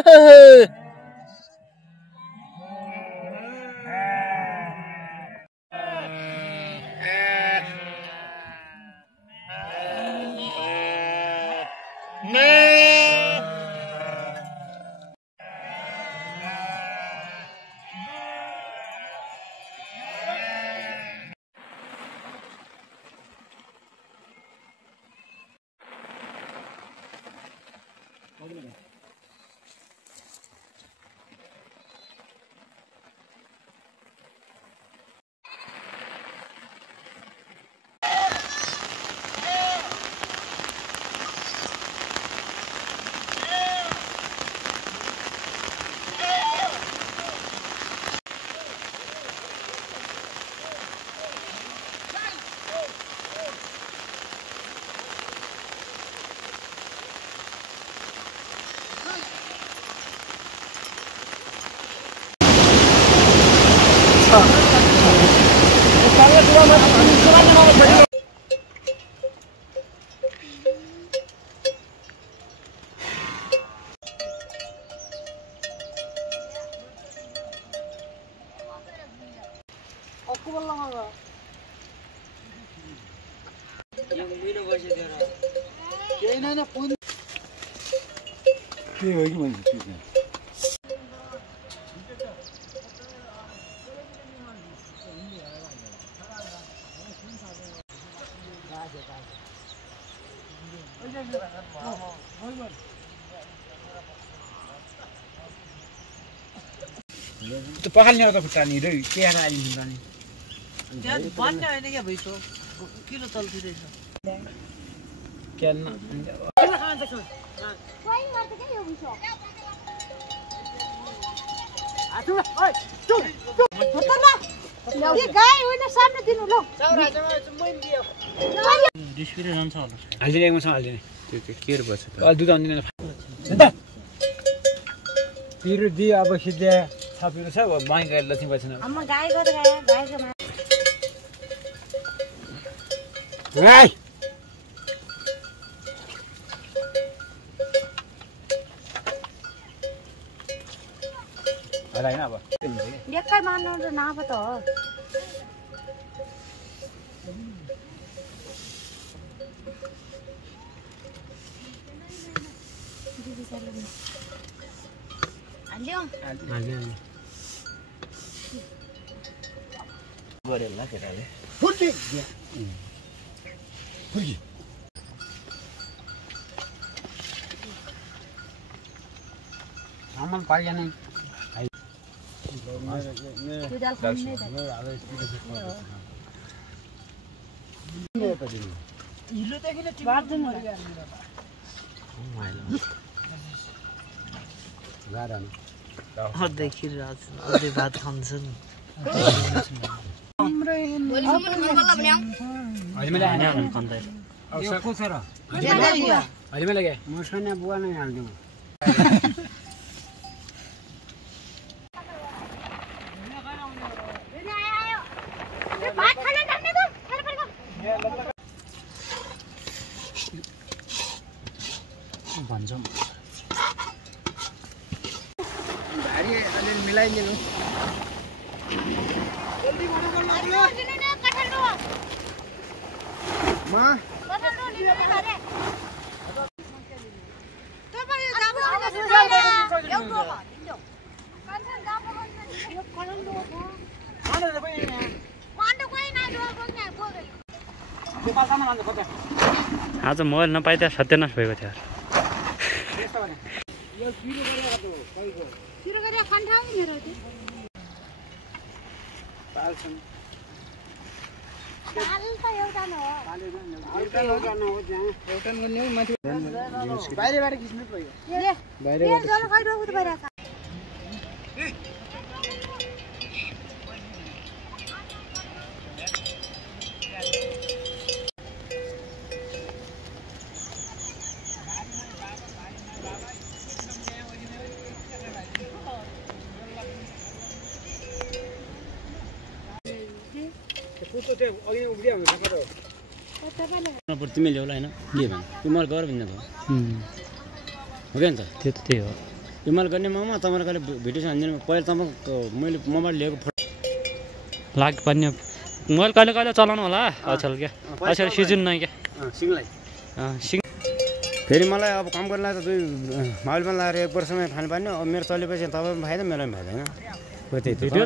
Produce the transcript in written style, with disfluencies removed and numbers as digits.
त्यो पखाल्ने त खुट्टानी रे के आएर आइन्छ नि त्यहाँ भन्ने हैन के भइसो किन चल्थिरहेछ क्यान किन खान्छ छ कोही गर्छ के यो भइसो आथु ओइ चु होतला यो गाई होइन सामने दिनु ल चाउराजमा मै दियो डिस्प्ले जान्छ होला हाल्दिने एकमा हाल्दिने त्यो केयर बछ त अलि दुध आउँदैन त पिरो दि अब सिधै छापिरो छ माइ गाई लथिङ बछन अम्मा गाई गएर गाईको मा गाई अलाइ न अब डेक्कै मार्नु र नाप त हो हाल्यो गरेला केटाले फुल्टी फुल्टी सामान पाइएन जुदाल खाने हिलो देखिले बार्दैन देखि राज अझै भात खान्छन् अहिले मैले हाने अब सको छ र अहिले मैले के मसँग बुवा नै हाल्दिउ भात खान जाने त फेरि फेरि भन्छौँ भारी अलि मिलाइदिनु जल्दी भन्नु दिनु न कठल्लो म कठल्लो लिनु नि भरे तपाईँ जाबो एउटा दिनु कान्छन जाबो गर्नु यो कठल्लो हो खान त पनि मान्डो कोही नै डोल बोल्ने बोल्दै त्यो पासामा लान्छ कता आज मोबाइल नपाइदा सत्यानाश भएको थियो यो पिरो गरेर त कहिको सुरु गरेर खान ठाउँ मेरो त्यो पाल्छन् पाल त एउटा न हो एउटा लगाउनु हो त्यहाँ एउटा गर्ने हो माथि बाहिरबाट खिच्नु पर्यो ले बाहिरबाट जल खाइरहेको त बाहिर तिमीले होला होइन के भन्नु तिमीहरू गर भन्ने भयो हो क्या नि त त्यो त त्यही हो इमेल गर्ने मामा तपाईँले कहिले भिडियो हान्दिनु पहिला तपाईँको मैले मोबाइल लिएको फोटो लाग्नुपर्ने मोबाइल कहिले कहिले चलाउनु होला अचल क्या अचल सिजन नै क्या सिङलाई फेरि मलाई अब काम गर्नलाई त 2 मोबाइल पनि लगाएर 1 वर्षमै फाइन पार्ने अब मेरो चलेपछि तपाईँ पनि फाइदा मेरो पनि फाइदा हैन हो त्यही भिडियो